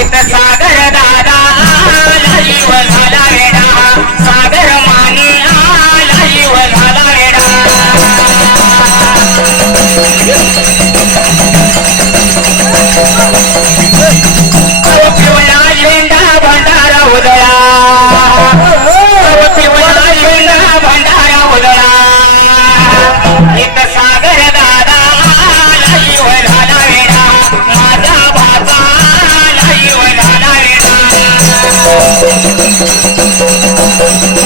इत सागर दादा आला जीव झाला वेडा सागर मानी आला जीव झाला वेडा पिवळा झेंडा भंडारा उदया वेडा